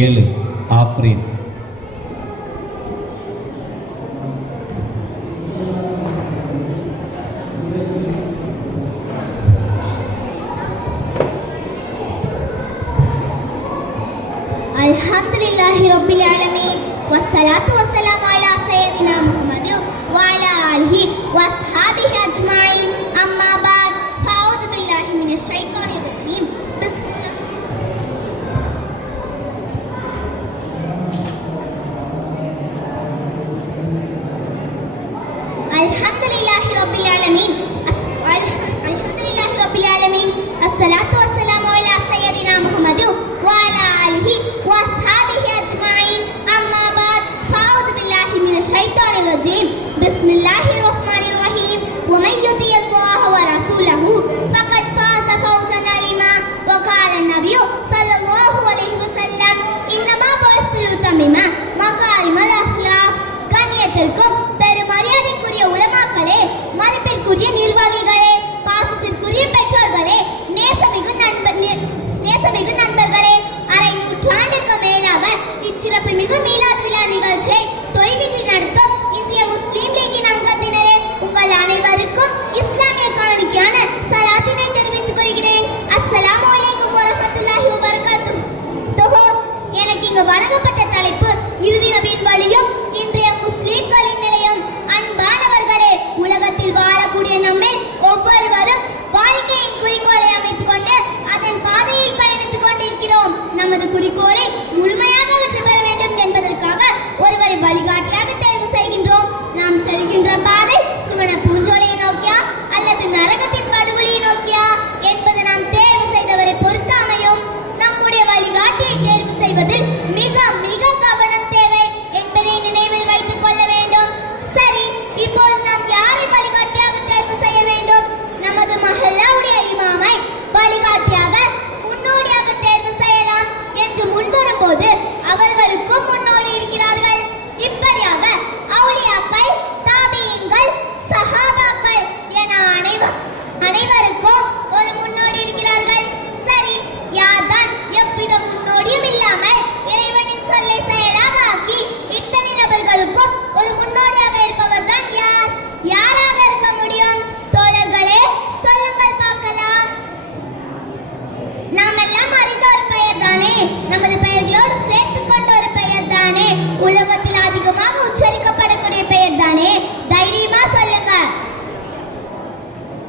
7 ஆஃப்ரீன். அல்ஹம்துலில்லாஹி ரப்பில் ஆலமீன் வஸ்ஸலாத்து வஸ்ஸலாமு அலா சய்யிதினா முஹம்மது வ அலா ஆலிஹி வஸ்ஹாபிஹி அஜ்மஈன். அம்மா பஅத். ஃபஅஊது பில்லாஹி மினஷ் ஷைத்தானிர் ரஜீம். அல்ஹம்துலில்லாஹி ரப்பில் ஆலமீன் அல்ஹம்துலில்லாஹி ரப்பில் ஆலமீன் அஸ்ஸலாத்து வஸ்ஸலாமு அலா சய்யிதினா முஹம்மது வ அலா ஆலிஹி வஸ்ஹாபிஹி அஜ்மஈன். அம்மா பஅத். ஃபஅஊது பில்லாஹி மினஷ் ஷைத்தானிர் ரஜீம். பிஸ்மில்லாஹிர் ரஹ்மானிர் ரஹீம். ومن يطع الله ورسوله فقد فاز فوزا عظيما. وقال النبي صلى الله عليه وسلم انما بعثت لأتمم مكارم الاخلاق. கண்ணியத்திற்கும் பெருமரியாதைக்குரிய உலமாக்களே, மதிப்பிற்குரிய நிர்வாகிகளே, பாசத்திற்குரிய பெற்றோர்களே, நேசமிகு நண்பர்களே, அரை நூற்றாண்டுக்கு மேலாக இச்சிறப்பு மிகு மீலாது விழா நிகழ்ச்சியை தொய்வின்றி நடத்தும் இந்திய முஸ்லீம் லீக்கின் அங்கத்தினரே, உங்கள் அனைவருக்கும் இஸ்லாமிய காணிக்கையான சலாத்தினை தெரிவித்துக் கொள்கிறேன். அஸ்ஸலாமு அலைக்கும் வரஹ்மத்துல்லாஹி வபரகாத்துஹு. எனக்கு இங்கு வழங்கப்பட்ட தலைப்பு இறுதி நபியின் வழியும் இன்றைய முஸ்லிம்களின் நிலையம். அன்பானவர்களே, உலகத்தில் வாழக்கூடிய நம்மில் ஒவ்வொருவரும் வாழ்க்கையின் குறிக்கோளை அமைத்துக் கொண்டு அதன் பாதையில் பயணித்துக் கொண்டிருக்கிறோம். நமது குறிக்கோளை முழுமையாக வெற்றி பெற வேண்டும் என்பதற்காக ஒருவரை வழிகாட்டியாக தேர்வு செய்கின்றோம். நாம் செல்கின்ற பாதை சுவன பூஞ்சோலையை நோக்கியா அல்லது நரகத்தின் படுகொலியை நோக்கியா என்பது நாம் தேர்வு செய்தவரை பொறுத்து அமையும். நம்முடைய வழிகாட்டியை தேர்வு செய்வதில் மிக மிக கவனம் தேவை என்பதை நினைவில் வைத்துக் கொள்ள வேண்டும். சரி, இப்போது நாம் யாரை வழிகாட்டியாக தேர்வு செய்ய வேண்டும்? நமது மஹல்லாவுடைய இமாமை வழிகாட்டியாக முன்னோடியாக தேர்வு செய்யலாம் என்று முன்வரும் போது அவர்களுக்கும் முன்னோடி இருக்கிறார்கள். இப்படியாக அவுலியாக்கள், தாபியீன்கள், சஹாபாக்கள் என அனைவருக்கும் ஒரு முன்னோடி இருக்கிறார்கள். சரி, யார்தான் எவ்வித முன்னோடியும் இல்லாமல் இறைவனின் சொல்லை செயலாக ஆக்கி இத்தனை நபர்களுக்கும் ஒரு முன்னோடியாக இருப்பவர் தான் யார்? யாராக இருக்க முடியும்? தோழர்களே, சொல்லுங்கள் பார்க்கலாம். நாம் எல்லாம் அறிந்த ஒரு பெயர் தானே, நமது பெயர்களோடு சேர்த்துக் கொண்ட ஒரு பெயர் தானே, உலகத்தில் அதிகமாக உச்சரிக்கப்படக்கூடிய பெயர் தானே. தைரியமா சொல்லுங்க.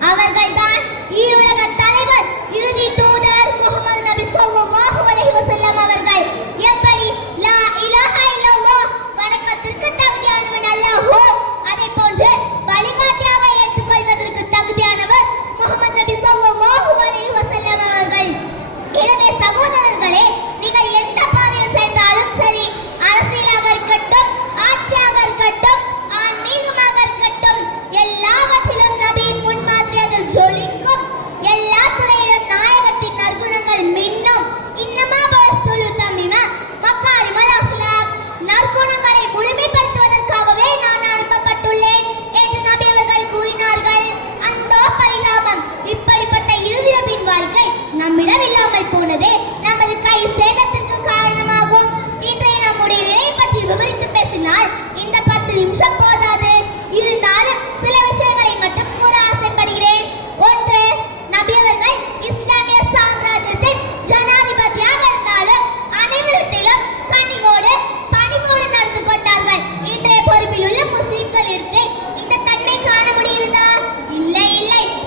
அவர்கள்தான் ஈருலக தலைவர், இறுதி தூதர் முஹம்மது நபி ஸல்லல்லாஹு அலைஹி வஸல்லம் அவர்கள். எப்படி லா இலாஹ இல்லல்லாஹ் வணக்கத்திற்கு தகுதியானவன் அல்லாஹ், அதே போன்று வழிகாட்டியாக ஏற்றுக்கொள்வதற்கு தகுதியானவர் முஹம்மது நபி ஸல்லல்லாஹு அலைஹி வஸல்லம் அவர்கள். எனவே சகோதரர்களே, நீங்கள் எந்த பாதையில் சென்றாலும் சரி, அரசியலாக இருக்கட்டும், ஆட்சியாக இருக்கட்டும், ஆன்மீகமாக இருக்கட்டும், எல்லாவற்றிலும் நபியின் முன்மாதிரி அதில் ஜொலிக்கும். எல்லா துறையிலும் நாயகத்தின் நற்குணங்கள் மின்னும். இன்னமா பஸ்துல் உத்தமிம மக்காரிமல் அஹ்லாக். நற்குணங்களை முழுமைப்படுத்துவதற்காகவே நான் அனுப்பப்பட்டுள்ளேன் என்று நபி அவர்கள் கூறினார்கள். அந்தோ பரிதாபம், இப்படிப்பட்ட இறுதி நபியின் வாழ்க்கை நம்மிடம் இல்லாமல் போனதே நமது கை சேதத்திற்கு காரணமாகும். இன்றைய நம்முடைய நிலை பற்றி விவரித்து பேசினால் இந்த 10 நிமிஷம் போதாது. இருந்தாலும் சில விஷயங்களை மட்டும் கூற ஆசைப்படுகிறேன். ஒன்று, நபி அவர்கள் இஸ்லாமிய சாம்ராஜ்யத்தின் ஜனாதிபதியாக இருந்தாலும் அனைவரிடத்திலும் பணிவோடு நடந்து கொண்டார்கள். இன்றைய பொறுப்பில் உள்ள முஸ்லிம்கள் எடுத்து இந்த தன்மை காண முடிகிறதா? இல்லை.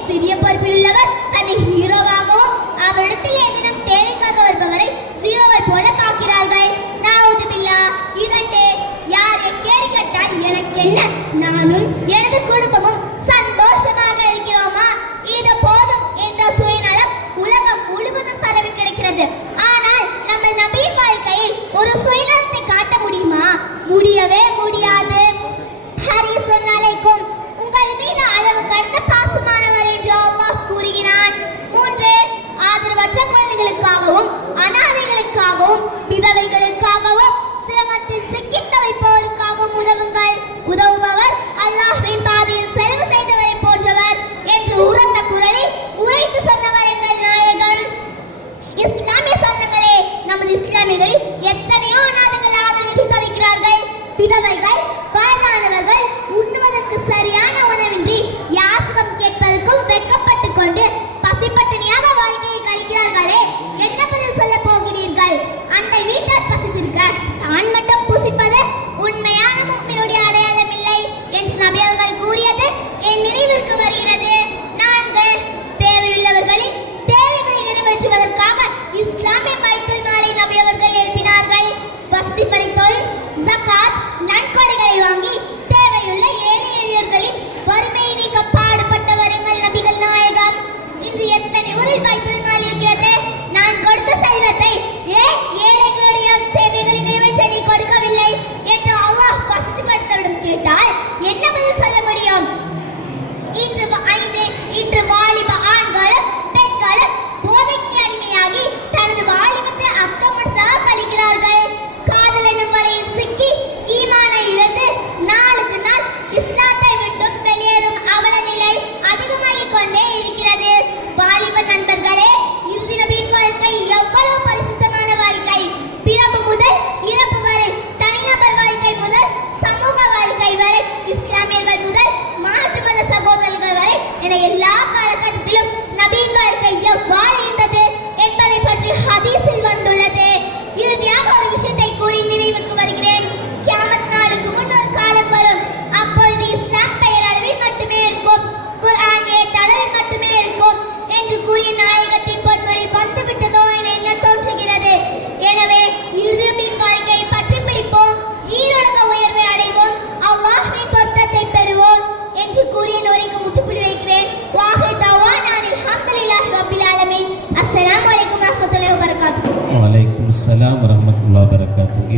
சிறிய பொறுப்பில் உள்ளவர் தன்னை ஹீரோவாகவும் அவரிடத்தில் ஏதேனும் தேவைக்காக வருபவரை ஜீரோவை போல பார்க்கிறார்கள். நஊது பில்லாஹ். 2, யார் கேடி கட்டால் எனக்கு என்ன, நானும் எனது குடும்பமும் சந்தோஷமாக இருக்கிறோமா, இது போதும் என்ற சுயநலம் உலகம் முழுவதும் பரவி கிடக்கிறது. ஆனால் நம்ம நபியின் வாழ்க்கையில் ஒரு சுயநலத்தை காட்ட முடியுமா? முடியவே முடியாது. ஹரிசுன் அலைக்கும், உங்கள் மீது அளவு கடந்த பாசமானவர் என்று அல்லாஹ் கூறுகிறான். 3, ஆதரவற்ற குழந்தைகளுக்காகவும் அனாதைகளுக்காகவும் விதவைகளுக்காகவும் சிரமத்தில் சிக்கித் தவிப்பவருக்காகவும் உதவுங்கள். உதவுபவர் அல்லாஹ்வின் பாதையில் செலவு செய்தவரை போன்றவர் என்று உரத்த குரலில் உரைத்து சொன்னவர் எங்கள் நாயகன். இஸ்லாமிய சொந்தங்களே, நமது இஸ்லாமியர்களில் எத்தனை ஊரில் வைத்திருந்தால் இருக்கிறது. நான் கொடுத்த செல்வத்தை ஏன் ஏழைகளுடைய தேவைகளை நிறைவேற்ற நீ கொடுக்கவில்லை என்று அல்லாஹ் வசதிப்படுத்தவிடும் கேட்டால் என்ன பதில் சொல்ல முடியும்? இன்று வாலிப ஆண்களும் பெண்களும் போதைக்கு அடிமையாகி தனது வாலிபத்தை அக்கமற்றதாக கழிக்கிறார்கள். காதல் எனும் வலையில் சிக்கி ஈமானை இழந்து நாளுக்கு நாள் இஸ்லாத்தை விட்டும் வெளியேறும் அவல நிலை அதிகமாகிக் கொண்டே இருக்கிறது. வாலிப நண்பர்களே, இறுதி நபியின் வாழ்க்கை எவ்வளவு பரிசுத்தமான வாழ்க்கை! பிறப்பு முதல் இறப்பு வரை, தனிநபர் வாழ்க்கை முதல் சமூக வாழ்க்கை வரை, இஸ்லாமியர்கள் முதல் மாற்று மத சகோதரர்கள் வரை என எல்லா காலகட்டத்திலும் நபியின் வாழ்க்கை எவ்வாறு இருந்தது என்பதை பற்றி ஹதீஸில் வந்துள்ளது. இறுதியாக ஒரு விஷயத்தை கூறி நினைவுக்கு வருகிறேன். கியாமத் நாளுக்கு முன் ஒரு காலம் வரும். அப்பொழுது இஸ்லாம் பெயரளவில் மட்டுமே இருக்கும், குர்ஆன் ஏட்டளவில் மட்டுமே இருக்கும் என்று கூறிய நாயகத்தின் பொன்மொழி வந்துவிட்டதோ என என்ன தோன்றுகிறது. எனவே இறுதியின் வாழ்க்கையை பற்றி பிடிப்போம், ஈருலக உயர்வை அடைவோம், அல்லாஹ்வின் பொருத்தத்தை பெறுவோம் என்று கூறிய நோய்க்கு முற்றுப்புள்ளி வைக்கிறேன். வாஹிர் தவானா அல்ஹம்துலில்லாஹி ரப்பில் ஆலமீன். அஸ்ஸலாமு அலைக்கும் வரஹ்மத்துல்லாஹி வபரகாத்துஹு. வலைக்கும் அஸ்ஸலாம் வரஹ்மத்துல்லாஹி வபரகாத்துஹு.